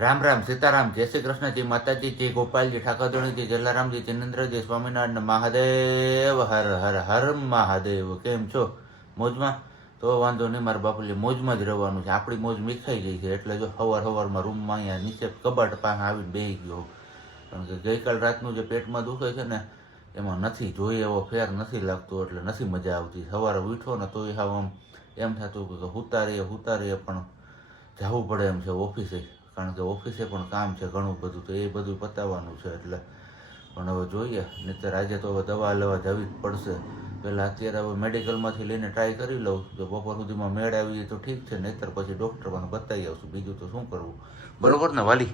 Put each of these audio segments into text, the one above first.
રામ રામ સીતારામ જય શ્રી કૃષ્ણ જય માતાજી જય ગોપાલજી ઠાકોરજી જલારામજી ચિનેન્દ્રજી સ્વામિનારાયણ મહાદેવ હર હર હર મહાદેવ. કેમ છો? મોજમાં? તો વાંધો નહીં, મારા બાપુજી મોજમાં જ રહેવાનું છે. આપણી મોજ મીખાઈ ગઈ છે એટલે જો સવારમાં રૂમમાં અહીંયા નીચે કબાટ પાસે આવીને બેસી ગયો. કારણ કે ગઈકાલ રાતનું જે પેટમાં દુખે છે ને એમાં નથી જોઈએ એવો ફેર નથી લાગતો એટલે નથી મજા આવતી. સવારે ઉઠો ને તોય હાવ આમ એમ થતું કે ઉતારીએ પણ જવું પડે એમ છે ઓફિસે, કારણ કે ઓફિસે પણ કામ છે ઘણું બધું, તો એ બધું પતાવવાનું છે એટલે. પણ હવે જોઈએ, નહીંતર આજે તો હવે દવા લેવા જવી જ પડશે. પહેલાં અત્યારે હવે મેડિકલમાંથી લઈને ટ્રાય કરી લઉં, જો બપોર સુધીમાં મેળ આવીએ તો ઠીક છે, નહીંતર પછી ડૉક્ટર પાસે બતાવી આવશું. બીજું તો શું કરવું, બરોબર ને વાલી?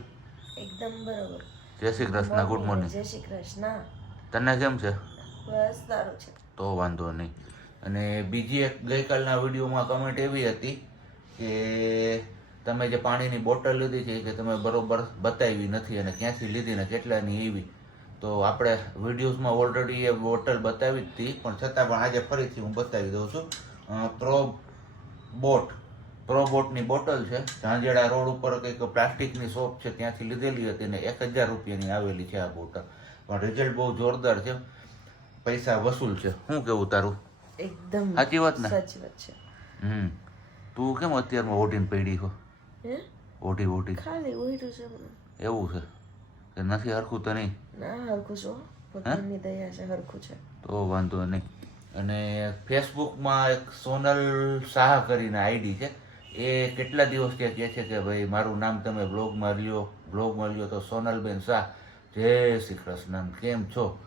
એકદમ બરોબર. જય શ્રી કૃષ્ણ, ગુડ મોર્નિંગ. જય શ્રી કૃષ્ણ. તને કેમ છે? બસ સારું છે. તો વાંધો નહીં. અને બીજી એક ગઈકાલના વિડીયોમાં કમેન્ટ એવી હતી કે તમે જે પાણીની બોટલ લીધી છે કે તમે બરોબર બતાવી નથી અને ક્યાંથી લીધી ને કેટલાની એવી. તો આપણે વિડીયોઝમાં ઓલરેડી એ બોટલ બતાવી જ હતી, પણ છતાં પણ આજે ફરીથી હું બતાવી દઉં છું. પ્રોબોટની બોટલ છે, ઝાંઝેડા રોડ ઉપર કંઈક પ્લાસ્ટિકની શોપ છે ત્યાંથી લીધેલી હતી ને 1000 રૂપિયાની આવેલી છે આ બોટલ. પણ રિઝલ્ટ બહુ જોરદાર છે, પૈસા વસૂલ છે. શું કેવું તારું? એકદમ સાચી વાત ને? સાચી વાત છે. તું કેમ અત્યારમાં ઓઢીને પડી છો? હે? ઓઢી ખાલી ઓઢું છે મને. એવું છે કે નથી હરખું તો નહીં? ના હરખું છો, ભગવાનની દયા છે, હરખું છે. તો વાંધો નહીં. અને ફેસબુકમાં એક સોનલ શાહ કરીને આઈડી છે, એ કેટલા દિવસથી કહે છે કે ભાઈ મારું નામ તમે બ્લોગમાં લ્યો. તો સોનલબેન શાહ, જય શ્રી કૃષ્ણ, કેમ છો?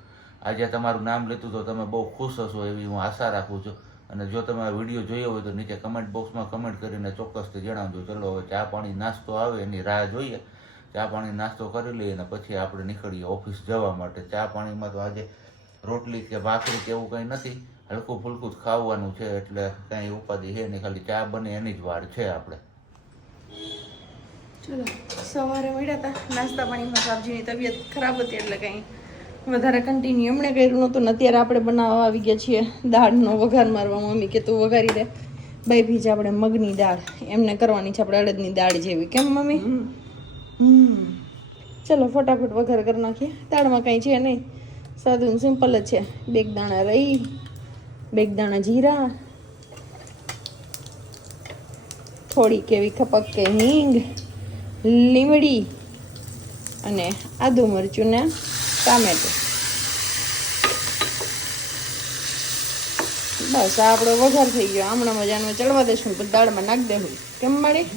આજે તમારું નામ લીધું તો તમે બહુ ખુશ હશો એવી હું આશા રાખું છું. અને જો તમે આ વિડીયો જોયો હોય તો નીચે કમેન્ટ બોક્સમાં કમેન્ટ કરીને ચોક્કસથી જણાવજો. ચલો હવે ચા પાણી નાસ્તો આવે એની રાહ જોઈએ. ચા પાણી નાસ્તો કરી લઈએ અને પછી આપણે નીકળીએ ઓફિસ જવા માટે. ચા પાણીમાં તો આજે રોટલી કે ભાખરી કે એવું કંઈ નથી, હલકું ફૂલકું જ ખાવાનું છે એટલે કાંઈ ઉપાધિ છે નહીં, ખાલી ચા બને એની જ વાર છે આપણે. ચલો, સવારે મળ્યા હતા નાસ્તા પાણીમાં. સાબજીની તબિયત ખરાબ હતી એટલે કંઈ વધારે કન્ટિન્યુ એમણે કર્યું નહોતું ને અત્યારે આપણે બનાવવા આવી ગયા છીએ દાળનો વઘાર મારવા. મમ્મી કે તું વઘારી દે. બાઈ ભીજ આપણે મગની દાળ એમને કરવાની છે, આપણે અડદની દાળ જેવી. કેમ મમ્મી? ચલો ફટાફટ વઘાર કરી નાખીએ. દાળમાં કંઈ છે નહીં, સાદું સિમ્પલ જ છે. 2 દાણા રહી, 2 દાણા જીરા, થોડી કેવી ખપક કે હિંગ, લીમડી અને આદુ મરચું ને ટામેટું. બસ આ આપણો વઘાર થઈ ગયો. હમણાં મજાનો ચડવા દઈશું પછી દાળમાં નાખી દેવું. કેમ મળી?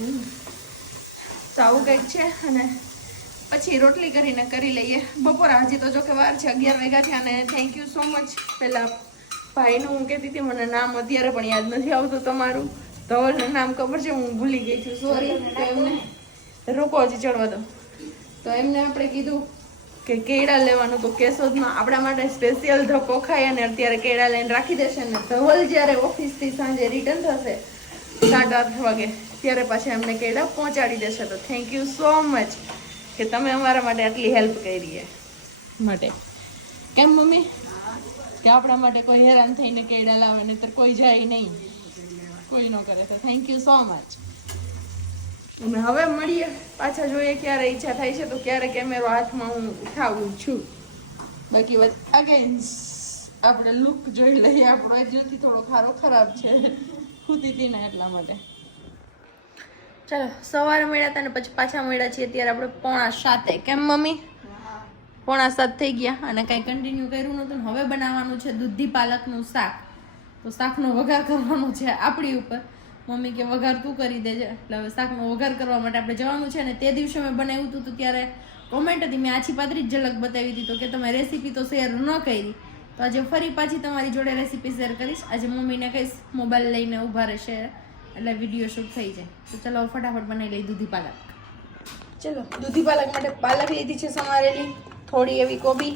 તો આવું કંઈક છે. અને પછી રોટલી કરીને કરી લઈએ બપોર. હજી તો જો કે વાર છે, 11 વાગ્યા છે. અને થેન્ક યુ સો મચ. પહેલાં ભાઈનું હું કહેતી હતી, મને નામ અત્યારે પણ યાદ નથી આવતું તમારું. ધવલનું નામ ખબર છે, હું ભૂલી ગઈ છું, સોરી. તો એમને રોકો હજી ચડવા દો. તો એમને આપણે કીધું કે કેળા લેવાનું, તો કેશોદમાં આપણા માટે સ્પેશિયલ ધક્કો ખાય અને અત્યારે કેળા લઈને રાખી દેશે. ને ધવલ જ્યારે ઓફિસથી સાંજે રિટર્ન થશે 8:30 વાગે ત્યારે પાછા એમને કેળા પહોંચાડી દેશે. તો થેન્ક યુ સો મચ કે તમે અમારા માટે આટલી હેલ્પ કરી છે માટે. કેમ મમ્મી? કે આપણા માટે કોઈ હેરાન થઈને કેળા લાવે, નહીતર કોઈ જાય નહીં, કોઈ ન કરે. તો થેન્ક યુ સો મચ. અને હવે મળીએ પાછા, જોઈએ ક્યારે ઈચ્છા થાય છે તો ક્યારે કેમેરો હાથમાં હું ઉઠાવું છું. બાકી અગેન આપણે લુક જોઈ લઈએ. આપણો હજુથી થોડો ખારો ખરાબ છે, ખૂતી હતી ને એટલા માટે. ચાલો, સવારે મળ્યા હતા ને પછી પાછા મળ્યા છીએ અત્યારે આપણે 6:45. કેમ મમ્મી? 6:45 થઈ ગયા અને કાંઈ કન્ટિન્યુ કર્યું નહોતું. ને હવે બનાવવાનું છે દૂધી પાલકનું શાક. તો શાકનો વઘાર કરવાનો છે આપણી ઉપર. મમ્મી કે વઘાર તું કરી દેજે, એટલે હવે શાકનો વઘાર કરવા માટે આપણે જવાનું છે. ને તે દિવસે મેં બનાવ્યું હતું તો ત્યારે કોમેન્ટ હતી, મેં આછી પાતળી ઝલક બતાવી હતી, તો કે તમે રેસીપી તો શેર ન કરી. તો આજે ફરી પાછી તમારી જોડે રેસીપી શેર કરીશ. આજે મમ્મીને કહીશ મોબાઈલ લઈને ઊભા રહેશે એટલે વિડીયો શૂટ થઈ જાય. તો ચલો ફટાફટ બનાવી લઈ દૂધી પાલક. ચલો, દૂધી પાલક માટે પાલક લીધી છે સમારેલી, થોડી એવી કોબી,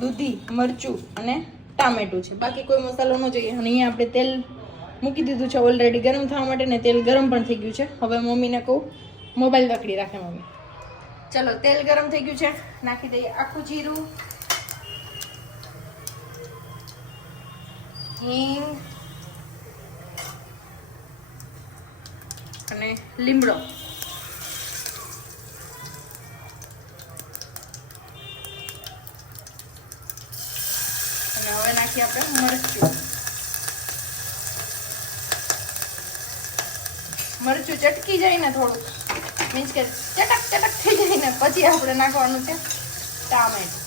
દૂધી, મરચું અને ટામેટું છે. બાકી કોઈ મસાલો ન જોઈએ. અને અહીંયા આપણે તેલ મૂકી દીધું છે ઓલરેડી ગરમ થવા માટે, ને તેલ ગરમ પણ થઈ ગયું છે. હવે મમ્મીને કહું મોબાઈલ પકડી રાખે મમ્મી. ચલો, તેલ ગરમ થઈ ગયું છે, નાખી દઈએ આખું જીરું, હિંગ અને લીમડો. અને હવે નાખીએ આપણે મરચું. મરચું ચટકી જાય ને થોડું, મીન્સ કે ચટક ચટક થઈ જાય ને પછી આપણે નાખવાનું છે ટામેટું.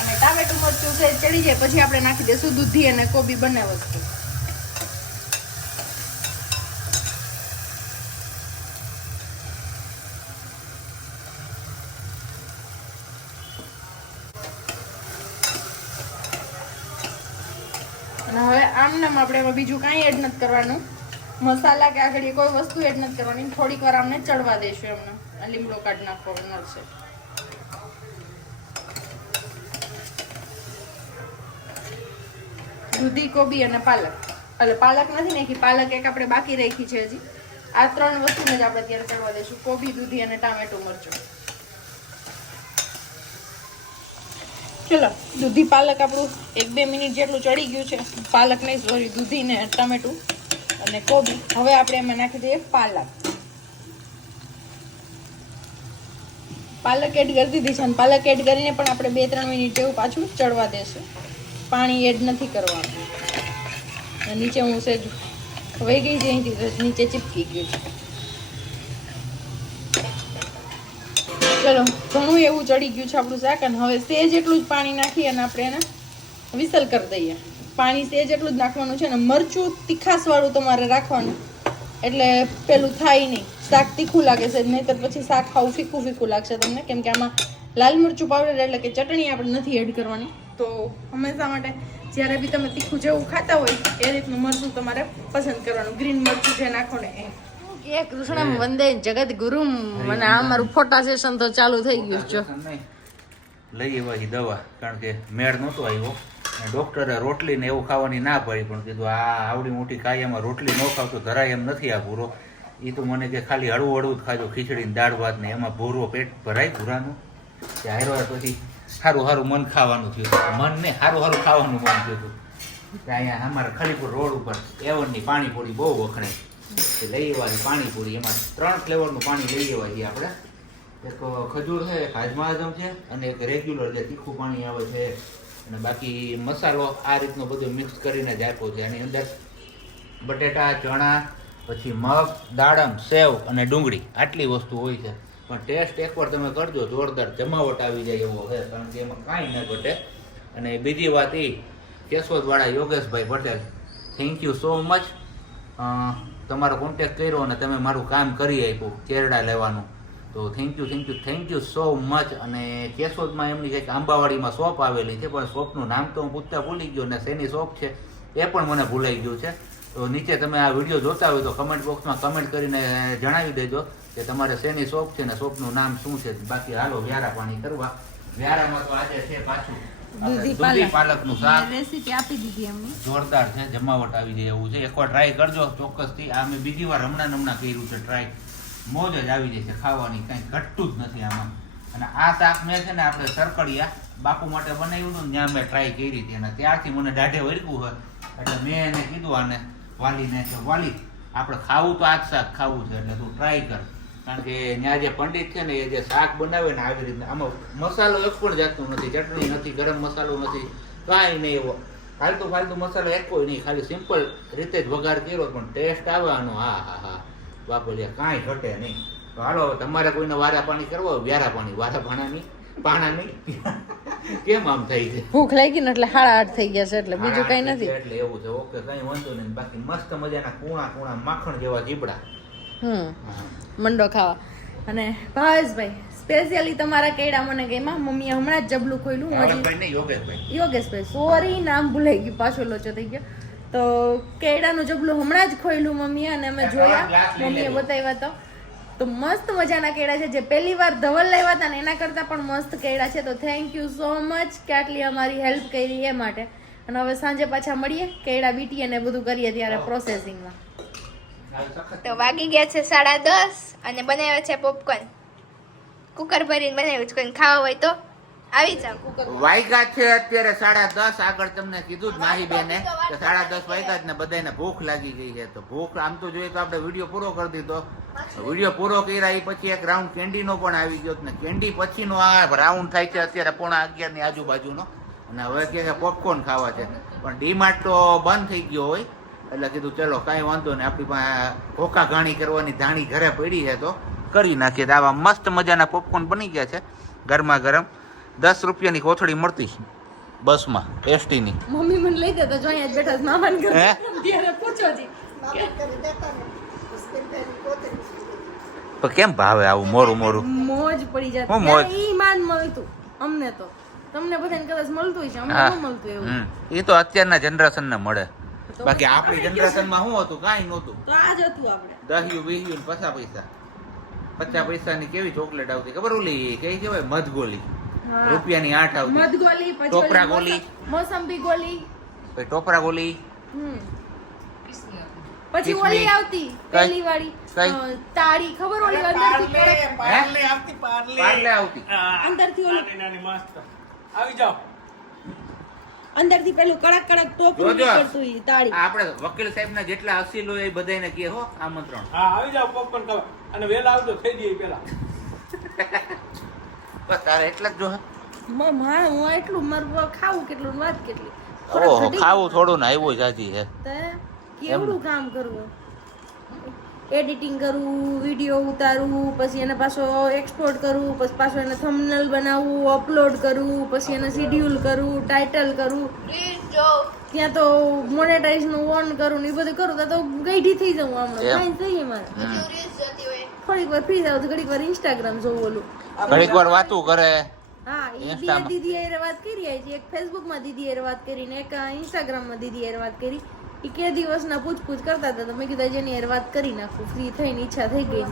અને ટામેટું મરચું છે ચડી જાય પછી આપણે નાખી દઈશું દૂધી અને કોબી બંને વસ્તુ. અને હવે આમનામ આપણે એમાં બીજું કાંઈ એડ નથી કરવાનું, મસાલા કે આગળ કોઈ વસ્તુ એડ નથી કરવાની. થોડીક વાર આમને ચડવા દઈશું. એમને આ લીમડો કાઢી નાખવો મળશે. દૂધી, કોબી અને પાલક. એટલે પાલક નથી નાખી, પાલક એક આપણે બાકી રાખી છે હજી. આ 3 વસ્તુને જ આપણે અત્યારે ચડવા દઈશું, કોબી, દૂધી અને ટામેટું મરચું. ચલો, દૂધી પાલક આપણું 1-2 મિનિટ જેટલું ચડી ગયું છે. પાલક નહીં, સોરી, દૂધી ને ટામેટું અને કોબી. હવે આપણે એમાં નાખી દઈએ પાલક. પાલક એડ કરી દીધી છે અને પાલક એડ કરીને પણ આપણે 2-3 મિનિટ જેવું પાછું ચડવા દેશું. પાણી એડ નથી કરવાનું. અને નીચે હું સેજ વહી ગઈ છે અહીંથી, નીચે ચીપકી ગયું છે. ચલો, ઘણું એવું ચડી ગયું છે આપણું શાક. અને હવે સેજ એટલું જ પાણી નાખી અને આપણે એને વિસલ કરી દઈએ. પાણી સેજ એટલું જ નાખવાનું છે. અને મરચું તીખાસ વાળું તમારે રાખવાનું, એટલે પેલું થાય નહીં, શાક તીખું લાગે છે. નહીંતર પછી શાક ખાવું ફીકું ફીકું લાગશે તમને, કેમ કે આમાં લાલ મરચું પાવડર એટલે કે ચટણી આપણે નથી એડ કરવાની. તો હંમેશા માટે જ્યારે બી તમે તીખું જેવું ખાતા હોય એ રીતનું મરચું તમારે પસંદ કરવાનું. ગ્રીન મરચું જે નાખો ને એ. એ કૃષ્ણ વંદે જગત ગુરુ. મને આ મારું ફોટા સેશન તો ચાલુ થઈ ગયું છે. લઈ એવા દવા, કારણ કે મેળ નહોતો આવ્યો. ડોક્ટરે રોટલી ને એવું ખાવાની ના પડી, પણ કીધું આ આવડી મોટી કાયમાં રોટલી ન ખાવ તો ધરાય એમ નથી આ ભૂરો. એ તો મને કે ખાલી હળવું હળવું જ ખાજો, ખીચડી ને દાળ ભાત ને એમાં ભૂરો પેટ ભરાય ભૂરાનું. તે હારો પછી સારું સારું મન ખાવાનું થયું, મન ને સારું સારું ખાવાનું મન થયું હતું. અહીંયા અમારા ખલીપુર રોડ ઉપર એવનની પાણીપુરી બહુ વખણાય. લઈ આવવાની પાણીપુરી, એમાં 3 ફ્લેવરનું પાણી લઈ આવવા છીએ આપણે. એક ખજૂર છે, એક હાજમા આઝમ છે અને એક રેગ્યુલર જે તીખું પાણી આવે છે. અને બાકી મસાલો આ રીતનો બધો મિક્સ કરીને જ આપ્યો છે. આની અંદર બટેટા, ચણા, પછી મગ, દાડમ, સેવ અને ડુંગળી આટલી વસ્તુ હોય છે. પણ ટેસ્ટ એકવાર તમે કરજો, જોરદાર જમાવટ આવી જાય એવો છે, કારણ કે એમાં કાંઈ ન ઘટે. અને બીજી વાત એ, કેશોદવાળા Yogeshbhai Patel, thank you so much. તમારો કોન્ટેક્ટ કર્યો અને તમે મારું કામ કરી આપ્યું ચેરડા લેવાનું, તો થેન્ક યુ સો મચ. અને કેશોદમાં એમની કંઈક આંબાવાડીમાં શોપ આવેલી છે, પણ શોપનું નામ તો હું પૂછતા ભૂલી ગયો, અને શેની શોપ છે એ પણ મને ભૂલાઈ ગયું છે. તો નીચે તમે આ વિડીયો જોતા હોય તો કમેન્ટ બોક્સમાં કમેન્ટ કરીને જણાવી દેજો કે તમારે શેની શોપ છે ને શોપનું નામ શું છે. બાકી હાલો વ્યારા પાણી કરવા. વ્યારામાં તો આજે છે પાછું દૂધી પાલકનું શાક. રેસીપી આપી દીધી એમને, જોરદાર છે, જમાવટ આવી જાય એવું છે. એકવાર ટ્રાય કરજો ચોક્કસથી. આ મેં બીજી વાર હમણાં કર્યું છે ટ્રાય. મોજ જ આવી જાય છે ખાવાની, કાંઈ ઘટતું જ નથી આમાં. અને આ શાક મેં છે ને આપણે સરકડિયા બાપુ માટે બનાવ્યું હતું, ત્યાં મેં ટ્રાય કરી હતી અને ત્યારથી મને દાઢે વળગ્યું હોય. એટલે મેં એને કીધું આને વાલીને કે વાલી આપણે ખાવું તો આ જ શાક ખાવું છે, એટલે તું ટ્રાય કર. કારણ કે ત્યાં જે પંડિત છે ને એ જે શાક બનાવે ને આવી રીતના, આમાં મસાલો એક પણ જાતનો નથી, ચટણી નથી, ગરમ મસાલો નથી, કાંઈ નહીં એવો ફાલતુ ફાલતુ મસાલો એક કોઈ નહીં. ખાલી સિમ્પલ રીતે જ વઘાર કર્યો, પણ ટેસ્ટ આવે આનો હા હા હા બાપુલિયા, કાંઈ ઘટે નહીં. તો હાલો તમારે કોઈને વારા પાણી કરવા, વ્યારા પાણી, વારા પાણા નહીં કેમ આમ થઈ છે? ભૂખ લાગી ને એટલે 8:30 થઈ ગયા છે, એટલે બીજું કઈ નથી. એટલે એવું છે. ઓકે, કઈ વાંધો નહીં. બાકી મસ્ત મજાના કૂણા માખણ જેવા જીબડા મંડો ખાવા. અને ભાવેશભાઈ સ્પેશિયલી તમારા કેડા મને ગઈમાં, મમ્મીએ હમણાં જ જબલું ખોલ્યું. યોગેશભાઈ સોરી, નામ ભૂલાઈ ગયું, પાછો લોચો થઈ ગયો. તો કેડાનું જબલું હમણાં જ ખોલ્યું મમ્મીએ, અને અમે જોયા, મમ્મીએ બતાવ્યા તો મસ્ત મજાના કેળા છે, જે પહેલી વાર ધવલ લાવ્યા હતા ને એના કરતા પણ મસ્ત કેળા છે. તો થેન્ક યુ સો મચ કે આટલી અમારી હેલ્પ કરી એ માટે. અને હવે સાંજે પાછા મળીએ, કેળા બીટીએ ને બધું કરીએ ત્યારે પ્રોસેસિંગમાં. તો વાગી ગયા છે 10:30 અને બનાવ્યા છે પોપકોર્ન. કુકર ભરીને બનાવ્યું છે, કોઈને ખાવા હોય તો આવી જાવ. વાયગા છે અત્યારે 10:30. આગળ તમને કીધું જ માહી બેને કે 10:30 વાગ્યા જ ને બધાને ભૂખ લાગી ગઈ છે. તો ભૂખ આમ તો જોઈએ તો આપણે વિડીયો પૂરો કરી દીધો. વિડીયો પૂરો કર્યા એ પછી એક રાઉન્ડ કેન્ડીનો પણ આવી ગયો ને કેન્ડી પછીનો આ રાઉન્ડ થાય છે અત્યારે 11:30 ની આજુબાજુનો. અને હવે કે પોપકોર્ન ખાવા છે પણ ડીમાર્ટ તો બંધ થઈ ગયો હોય એટલે કીધું ચલો કાંઈ વાંધો નહીં, આપણી પાસે ભોકા ઘાણી કરવાની ધાણી ઘરે પડી છે તો કરી નાખીએ. તો આવા મસ્ત મજાના પોપકોર્ન બની ગયા છે ગરમા ગરમ. 10 રૂપિયાની કોથળી મળતી બસમાં એસટીની. મમ્મી મને લઈ દેતા જો અહીંયા જ બેઠા છે મામાને ઘરે હે? ત્યારે પૂછો જી પણ કેમ ભાવે આવું મોરું મોરું? મોજ પડી જાય હું મોજ? ત્યારે ઈ માન મળતું અમને તો, તમને બધાને કદાચ મળતું છે, અમને હા. ન મળતું એવું. એ તો અત્યારના જનરેશન ને મળે, બાકી આપણી જનરેશન માં શું હતું? કાંઈ નહોતું. તો આ જ હતું આપણે. દહિયું બીહ્યું ને 50 પૈસા. 50 પૈસાની કેવી ચોકલેટ આવતી ખબર? ઓલી કઈ કહેવાય મધગોલી, હા. રૂપિયાની 8 આવતી. મધગોલી, પછી ટોપરા ઓલી ગોલી. મોસંબી ગોલી, પછી ટોપરા ગોલી. હમ. પછી કિસમિસ. ઓલી આવતી પેલી વાળી કઈ? તાળી ખબર ઓલી અંદરથી કડક- પાર્લે આવતી. અંદરથી ઓલી આવી જાઓ. અંદરથી પેલું કડક કડક ટોપરું જોજો. નીકળતું ઈ તાળી. આ આપણે વકીલ સાહેબ ના જેટલા અસીલ હોય એ બધાને કહે હો આમંત્રણ. હા આવી જાઓ પોપકોર્ન ખાવા અને વેલા આવજો ખાઈ દઈએ પેલા. બસ તારે એટલા જ જો. હું એટલું મારું ખાવું કેટલું ને વાત કેટલી. ઓહો, ખાવું થોડું ને આવ્યું જાજી છે. તે કેવડું કામ કરવું, એડિટિંગ કરવું, વિડીયો ઉતારવું, પછી એને પાછો એક્સપોર્ટ કરવું, પછી પાછો એને થંબનેલ બનાવવું, અપલોડ કરવું, પછી એને શેડ્યુલ કરવું, ટાઇટલ કરવું, ત્યાં તો મોનેટાઇઝ નું ઓન કરું ને એ બધું કરું તો ગઈઢી થઈ જાઉં. હમણાં એમ. કાંઈ જોઈએ મારે થોડીક વાર ફ્રી થાવ તો ઘડીક વાર ઇન્સ્ટાગ્રામ જોવું ઓલું. ઘડીક વાર વાતું કરે. હા એ Instaમાં. દીદી હારે વાત કરી છે, એક ફેસબુક માં દીદી હારે વાત કરી ને એક ઇન્સ્ટાગ્રામ માં દીદી હારે વાત કરી. એ કે દિવસના પૂછપૂછ કરતા હતા તો મેં કીધું જેની હારે વાત કરી નાખું, ફ્રી થઈને ઈચ્છા થઈ ગઈ.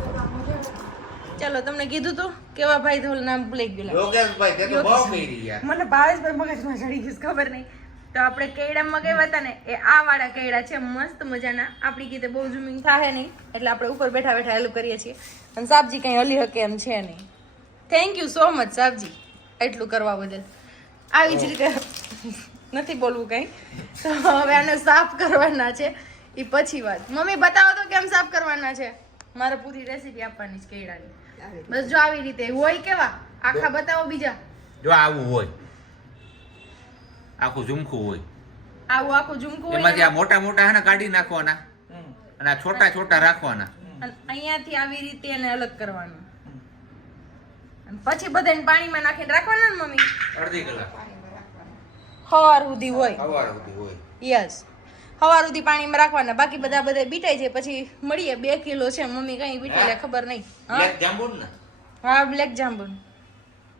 ચાલો તમને કીધું તું કેવા ભાઈ તો નામ ભૂલી ગયેલા. યોગેશભાઈ તે તો બહુ કરી યાર. મને ભાવેશભાઈ મગજમાં ચડી ગયું ખબર નહીં. તો આપણે કેળા મગાવ્યા હતા ને એ આ વાળા કેળા છે મસ્ત મજાના. આપણી કીધે બહુ ઝૂમિંગ થાય નહીં એટલે આપણે ઉપર બેઠા બેઠા હેલ્પ કરીએ છીએ. અને સાબજી કઈ હલી હકે એમ છે નહીં. થેન્ક યુ સો મચ સાબજી એટલું કરવા બદલ. આવી જ રીતે નથી બોલવું કઈ. તો હવે આને સાફ કરવાના છે એ પછી વાત. મમ્મી બતાવો તો કેમ સાફ કરવાના છે. મારે પૂરી રેસીપી આપવાની છે કેળાની. બસ જો આવી રીતે હોય કેવા આખા બતાવો બીજા. જો આવું હોય, આખું ઝુમખું હોય, આવું આખું ઝુમકું હોય એમાંથી આ મોટા મોટા હે ને કાઢી નાખવાના અને આ છોટા છોટા રાખવાના. અને અહીંયાથી આવી રીતે એને અલગ કરવાનું. અને પછી બધાને પાણીમાં નાખીને રાખવાના ને મમ્મી. અડધી કલાક સવાર સુધી હોય. સવાર સુધી હોય. યસ સવાર સુધી પાણીમાં રાખવાના. બાકી બધા બીટાઈ જાય પછી મળીએ. 2 કિલો છે મમ્મી કઈ બીટી લે ખબર નહીં. હા બ્લેક જાંબુન ને હા બ્લેક જાંબુન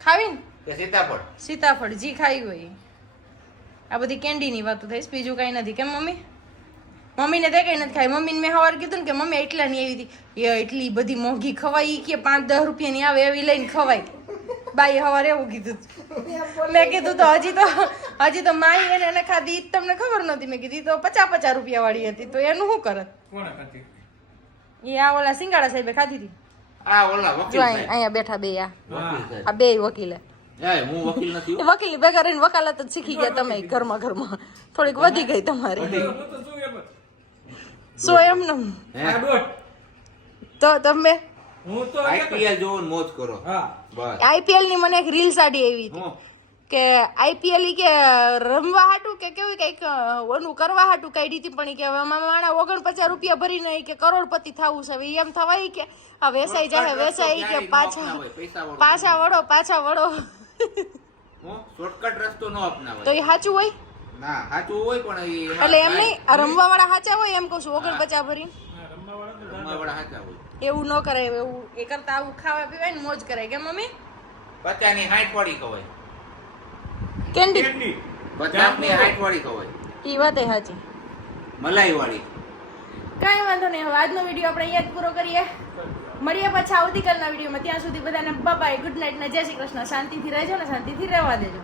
ખાવી ને કે સીતાફળ? સીતાફળ જી ખાઈ હોય. આ બધી કેન્ડીની વાતો થઈશ, બીજું કઈ નથી. કેમ મમ્મી? મમ્મીને તે કઈ નથી ખાઈ. મમ્મીને મેં સવાર કીધું ને કે મમ્મી એટલાની આવી હતી, એ એટલી બધી મોંઘી ખવાય ઈ કે 5-10 રૂપિયાની આવે એવી લઈને ખવાય. બાઈ સવારે એવું કીધું. મેં કીધું તો હજી તો માઈ એને ખાધી ઈ તમને ખબર નહોતી. મેં કીધી તો 50-50 રૂપિયા વાળી હતી તો એનું શું કરત? કોણે ખાધી? એ આ ઓલા સિંગાડા સાહેબે ખાધી હતી. આ ઓલા વકીલ જો સાહેબ. અહીંયા બેઠા બે વકીલ સાહેબ. આ બે વકીલે. એ હું વકીલ નથી હો. વકીલ ભેગા રહીને વકાલત જ શીખી ગયા તમે ઘરમાં. થોડીક વધી ગઈ તમારી. હું તો શું એમ જ. સો એમને આ દોઢ. તો તમે હું તો એક જ. IPL જોવો ને મોજ કરો. હા બસ. આઈપીએલ ની મને એક રીલ સાડી આવી હતી હું કે આઈપીએલ કે રમવા હાટું કે કેવું કઈક ઓનું કરવા હાટું કાઢી હતી પણ ઈ કે હવે માણા 49 રૂપિયા ભરીને ઈ કે કરોડપતિ થવું છે. હવે એમ થવાય કે આ વેચાઈ જાય વેચાઈ કે પાછા વળો હું શોર્ટકટ રસ્તો ન અપનાવાય. તો એ સાચું હોય ના સાચું હોય પણ ઈ એમાં એટલે એમ કાંઈ નહીં આ રમવા વાળા સાચા હોય એમ કહું છું. 49 ભરીને રમવાવાળા સાચા હોય. એવું ન કરાય. એવું એ કરતા આવું ખાવા પીવાય ને મોજ કરાય. કે મમ્મી 50 ની 60 વાળી ખવાય. Candy candy. 50 ની 60 વાળી ખવાય. ઈ વાત એ સાચી. મલાઈ વાળી. કાંઈ વાંધો નહીં. હવે આજનો વિડીયો આપણે અહીંયા જ પૂરો કરીએ. મળીએ પાછા આવતીકાલના વિડીયોમાં. ત્યાં સુધી બધાને બાય ગુડ નાઇટ ને જય શ્રી કૃષ્ણ. શાંતિથી રહેજો ને શાંતિથી રહેવા દેજો.